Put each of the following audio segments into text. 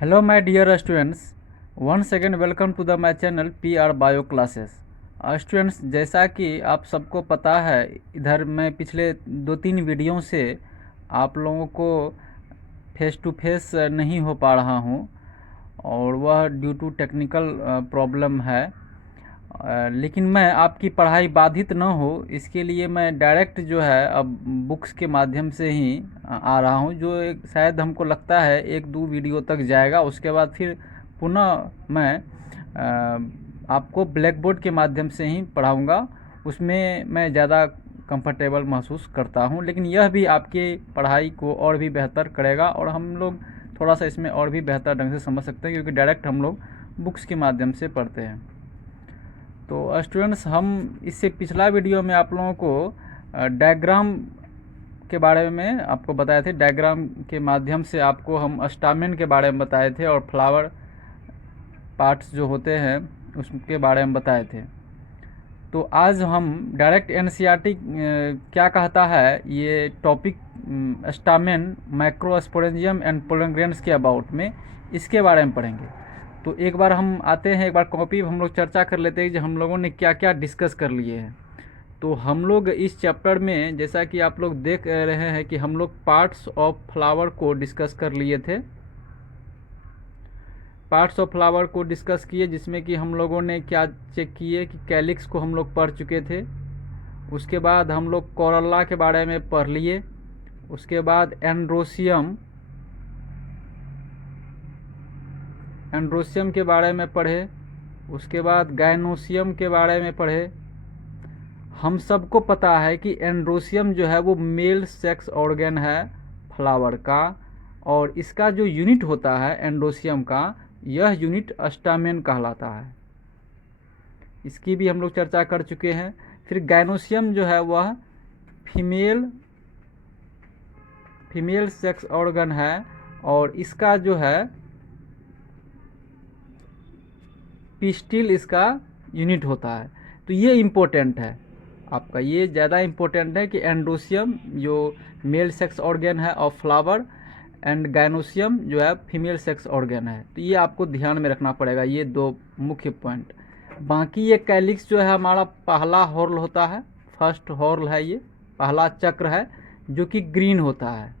Hello my dear students, once again welcome to the my channel PR Bio Classes। Students, जैसा कि आप सबको पता है, इधर मैं पिछले 2-3 वीडियो से आप लोगों को फेस टू फेस नहीं हो पा रहा हूँ और वह ड्यू टू टेक्निकल प्रॉब्लम है। लेकिन मैं आपकी पढ़ाई बाधित न हो इसके लिए मैं डायरेक्ट जो है अब बुक्स के माध्यम से ही आ रहा हूँ, जो शायद हमको लगता है 1-2 वीडियो तक जाएगा। उसके बाद फिर पुनः मैं आपको ब्लैक बोर्ड के माध्यम से ही पढ़ाऊँगा। उसमें मैं ज़्यादा कंफर्टेबल महसूस करता हूँ, लेकिन यह भी आपकी पढ़ाई को और भी बेहतर करेगा और हम लोग थोड़ा सा इसमें और भी बेहतर ढंग से समझ सकते हैं, क्योंकि डायरेक्ट हम लोग बुक्स के माध्यम से पढ़ते हैं। तो स्टूडेंट्स, हम इससे पिछला वीडियो में आप लोगों को डायग्राम के बारे में आपको बताए थे। डायग्राम के माध्यम से आपको हम स्टामेन के बारे में बताए थे और फ्लावर पार्ट्स जो होते हैं उसके बारे में बताए थे। तो आज हम डायरेक्ट एनसीईआरटी क्या कहता है ये topic stamen, microsporangium and pollen grains के अबाउट में, इसके बारे में पढ़ेंगे। तो एक बार हम आते हैं, एक बार कॉपी हम लोग चर्चा कर लेते हैं कि हम लोगों ने क्या क्या डिस्कस कर लिए हैं। तो हम लोग इस चैप्टर में, जैसा कि आप लोग देख रहे हैं कि हम लोग पार्ट्स ऑफ फ्लावर को डिस्कस कर लिए थे। पार्ट्स ऑफ फ्लावर को डिस्कस किए, जिसमें कि हम लोगों ने क्या चेक किए कि कैलिक्स को हम लोग पढ़ चुके थे। उसके बाद हम लोग कोरोला के बारे में पढ़ लिए। उसके बाद एंड्रोसियम के बारे में पढ़े। उसके बाद गायनोसियम के बारे में पढ़े। हम सबको पता है कि एंड्रोसियम जो है वो मेल सेक्स ऑर्गन है फ्लावर का, और इसका जो यूनिट होता है एंड्रोसियम का, यह यूनिट स्टामेन कहलाता है। इसकी भी हम लोग चर्चा कर चुके हैं। फिर गायनोसियम जो है वह फीमेल सेक्स ऑर्गन है और इसका जो है पिस्टिल इसका यूनिट होता है। तो ये इम्पोर्टेंट है आपका, ये ज़्यादा इम्पोर्टेंट है कि एंड्रोसियम जो मेल सेक्स ऑर्गन है ऑफ फ्लावर एंड गायनोसियम जो है फीमेल सेक्स ऑर्गन है। तो ये आपको ध्यान में रखना पड़ेगा, ये दो मुख्य पॉइंट। बाकी ये कैलिक्स जो है हमारा पहला हॉर्ल होता है, फर्स्ट हॉर्ल है, ये पहला चक्र है जो कि ग्रीन होता है,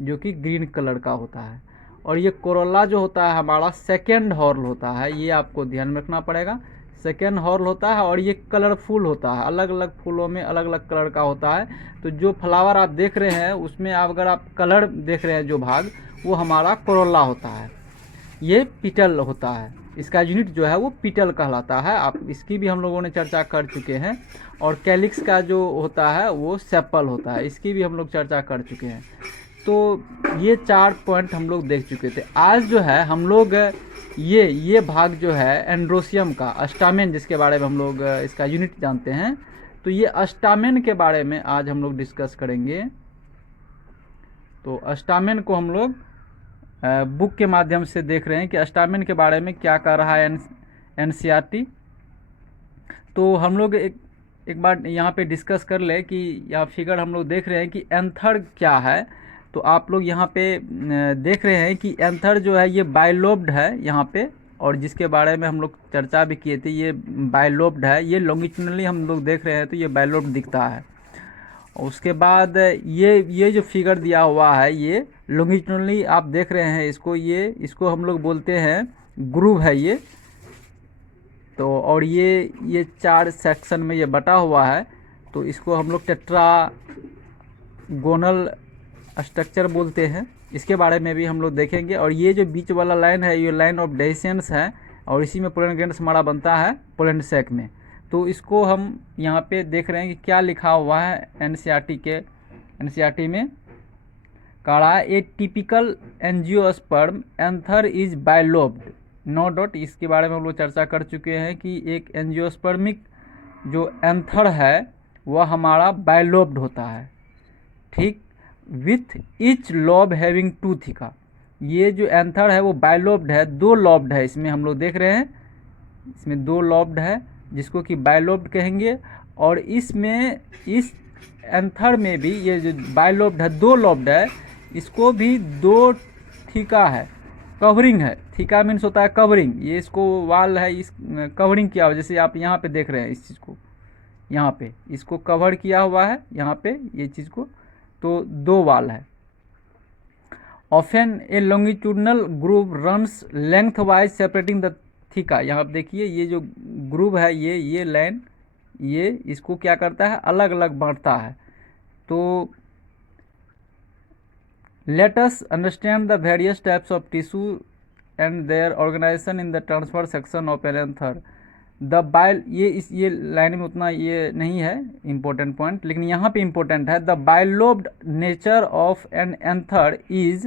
जो कि ग्रीन कलर का होता है। और ये कोरोला जो होता है हमारा सेकेंड हॉर्ल होता है, ये आपको ध्यान में रखना पड़ेगा। सेकेंड हॉर्ल होता है और ये कलरफुल होता है, अलग अलग फूलों में अलग अलग कलर का होता है। तो जो फ्लावर आप देख रहे हैं उसमें आप अगर आप कलर देख रहे हैं जो भाग, वो हमारा कोरोला होता है। ये पिटल होता है, इसका यूनिट जो है वो पिटल कहलाता है। आप इसकी भी हम लोगों ने चर्चा कर चुके हैं। और कैलिक्स का जो होता है वो सेपल होता है, इसकी भी हम लोग चर्चा कर चुके हैं। तो ये 4 पॉइंट हम लोग देख चुके थे। आज जो है हम लोग ये भाग जो है एंड्रोसियम का, अस्टामेन जिसके बारे में हम लोग इसका यूनिट जानते हैं, तो ये अस्टामेन के बारे में आज हम लोग डिस्कस करेंगे। तो अस्टामेन को हम लोग बुक के माध्यम से देख रहे हैं कि अस्टामेन के बारे में क्या कर रहा है एनसीईआरटी। तो हम लोग एक बार यहाँ पे डिस्कस कर ले कि यहाँ फिगर हम लोग देख रहे हैं कि एंथर क्या है। तो आप लोग यहाँ पे देख रहे हैं कि एंथर जो है ये बाइलोब्ड है यहाँ पे, और जिसके बारे में हम लोग चर्चा भी किए थे, ये बाइलोब्ड है। ये लॉन्गिट्यूडनली हम लोग देख रहे हैं तो ये बाइलोब्ड दिखता है। उसके बाद ये जो फिगर दिया हुआ है ये लॉन्गिट्यूडनली आप देख रहे हैं इसको, इसको हम लोग बोलते हैं ग्रूव है ये। तो और ये 4 सेक्शन में ये बटा हुआ है, तो इसको हम लोग टेट्रागोनल स्ट्रक्चर बोलते हैं। इसके बारे में भी हम लोग देखेंगे। और ये जो बीच वाला लाइन है ये लाइन ऑफ डेhiscence है, और इसी में पोलन ग्रेन्स हमारा बनता है पोलन सैक में। तो इसको हम यहाँ पे देख रहे हैं कि क्या लिखा हुआ है एनसीईआरटी में। कह रहा है a typical angiosperm anther is bilobed, no dot. इसके बारे में हम लोग चर्चा कर चुके हैं कि एक एंजियोस्पर्मिक जो एंथर है वह हमारा बाइलोब्ड होता है, ठीक, with each lobe having 2 theca. ये जो एंथर है वो बाइलोब्ड है, 2 लॉब्ड है। इसमें हम लोग देख रहे हैं इसमें 2 लॉब्ड है, जिसको कि बाइलोब्ड कहेंगे। और इसमें इस एंथर में भी ये जो बाइलोब्ड है, 2 लॉब्ड है, इसको भी 2 थीका है, कवरिंग है, थीका मीन्स होता है कवरिंग, ये इसको वाल है, इस कवरिंग किया हुआ, जैसे आप यहाँ पे देख रहे हैं इस चीज़ को, यहाँ पे इसको कवर किया हुआ है, यहाँ पे ये चीज़ को, तो 2 वाल है। Often A longitudinal groove runs length wise separating the theca. यहाँ पे देखिए ये जो ग्रूव है, ये लाइन, ये इसको क्या करता है, अलग अलग बांटता है। तो let us understand the various types of tissue and their organization in the transverse section of an anther. The bile, ये लाइन में उतना ये नहीं है important point, लेकिन यहाँ पे important है। The bilobed nature of an anther is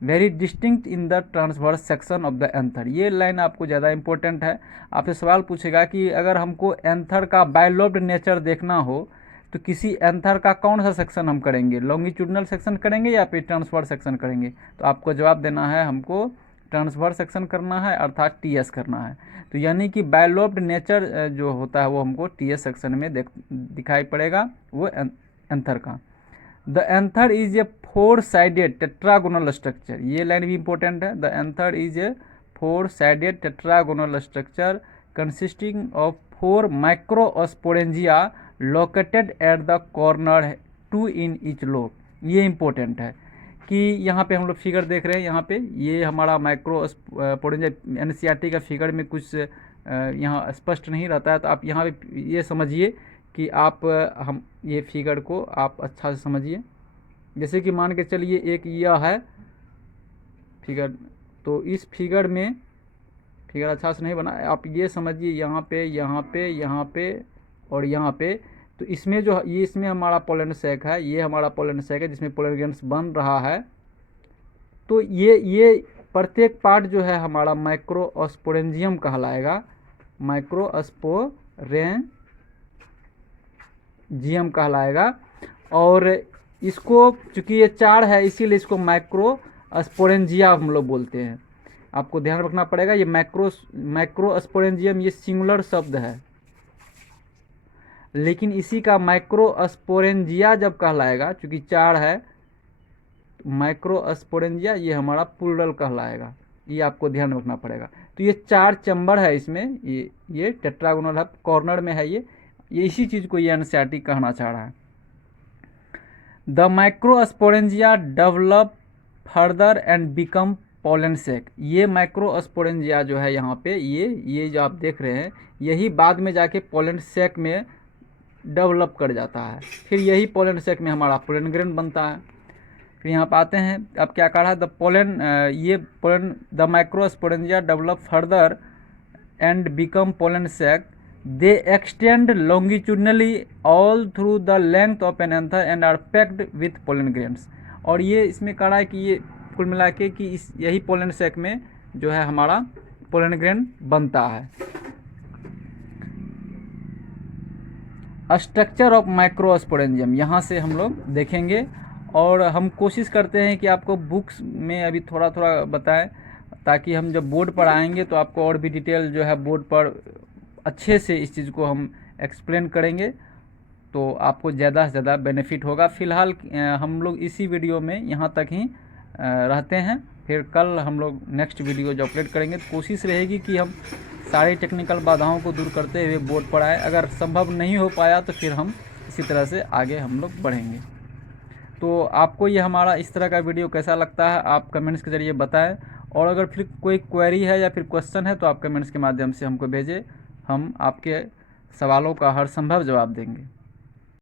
very distinct in the transverse section of the anther। ये लाइन आपको ज़्यादा important है। आपसे सवाल पूछेगा कि अगर हमको एंथर का बायलोब्ड नेचर देखना हो तो किसी एंथर का कौन सा सेक्शन हम करेंगे, लॉन्गिट्यूडनल सेक्शन करेंगे या फिर ट्रांसवर्स सेक्शन करेंगे? तो आपको जवाब देना है हमको ट्रांसवर्स सेक्शन करना है, अर्थात टीएस करना है। तो यानी कि बायलोब्ड नेचर जो होता है वो हमको टीएस सेक्शन में दिखाई पड़ेगा, वो एंथर का। The anther is a 4 sided tetragonal structure, ये लाइन भी इंपॉर्टेंट है। The anther is a 4 sided tetragonal structure consisting of 4 microsporangia located at the corner, 2 in each lobe. ये इंपॉर्टेंट है कि यहाँ पे हम लोग फिगर देख रहे हैं, यहाँ पे ये हमारा माइक्रोस्पोरेंजिया, एनसीईआरटी का फिगर में कुछ यहाँ स्पष्ट नहीं रहता है, तो आप यहाँ पे ये समझिए कि आप हम ये फिगर को आप अच्छा से समझिए। जैसे कि मान के चलिए एक यह है फिगर, तो इस फिगर में फिगर अच्छा से नहीं बना, आप ये समझिए यहाँ पे, यहाँ पे, यहाँ पे और यहाँ पे, तो इसमें जो ये इसमें हमारा पोलन सैक है, ये हमारा पोलन सैक है जिसमें पोलन ग्रेन्स बन रहा है। तो ये प्रत्येक पार्ट जो है हमारा माइक्रोस्पोरेंजियम कहलाएगा, माइक्रोस्पोरेंजियम कहलाएगा। और इसको चूँकि ये 4 है इसीलिए इसको माइक्रोस्पोरेंजिया हम लोग बोलते हैं। आपको ध्यान रखना पड़ेगा, ये माइक्रोस्पोरेंजियम ये सिंगुलर शब्द है, लेकिन इसी का माइक्रोस्पोरेंजिया जब कहलाएगा, चूँकि 4 है, माइक्रोस्पोरेंजिया ये हमारा प्लूरल कहलाएगा। ये आपको ध्यान रखना पड़ेगा। तो ये 4 चैम्बर है इसमें, ये टेट्रागोनल है, कॉर्नर में है ये इसी चीज़ को ये एनसीईआरटी कहना चाह रहा है। The microsporangia develop further and become pollen sac. ये माइक्रोस्पोरेंजिया जो है यहाँ पे, ये जो आप देख रहे हैं, यही बाद में जाके पोलन सैक में डेवलप कर जाता है। फिर यही पोलन सैक में हमारा पोलन ग्रेन बनता है। फिर यहाँ पर आते हैं, अब क्या कहा है, द पोलन, ये pollen, the microsporangia develop further and become pollen sac, they extend longitudinally all through the length of an anther and are packed with pollen grains. और ये इसमें कहा है कि ये कुल मिला के कि इस यही पोलन सैक में जो है हमारा पोलन ग्रेन बनता है। स्ट्रक्चर ऑफ माइक्रोस्पोरेंजियम यहाँ से हम लोग देखेंगे, और हम कोशिश करते हैं कि आपको बुक्स में अभी थोड़ा थोड़ा बताएं, ताकि हम जब बोर्ड पर आएंगे तो आपको और भी डिटेल जो है बोर्ड पर अच्छे से इस चीज़ को हम एक्सप्लेन करेंगे, तो आपको ज़्यादा से ज़्यादा बेनिफिट होगा। फ़िलहाल हम लोग इसी वीडियो में यहाँ तक ही रहते हैं, फिर कल हम लोग नेक्स्ट वीडियो जो अपलोड करेंगे, तो कोशिश रहेगी कि हम सारी टेक्निकल बाधाओं को दूर करते हुए बोर्ड पर आए। अगर संभव नहीं हो पाया तो फिर हम इसी तरह से आगे हम लोग बढ़ेंगे। तो आपको ये हमारा इस तरह का वीडियो कैसा लगता है आप कमेंट्स के ज़रिए बताएं, और अगर फिर कोई क्वेरी है या फिर क्वेश्चन है तो आप कमेंट्स के माध्यम से हमको भेजें, हम आपके सवालों का हर संभव जवाब देंगे।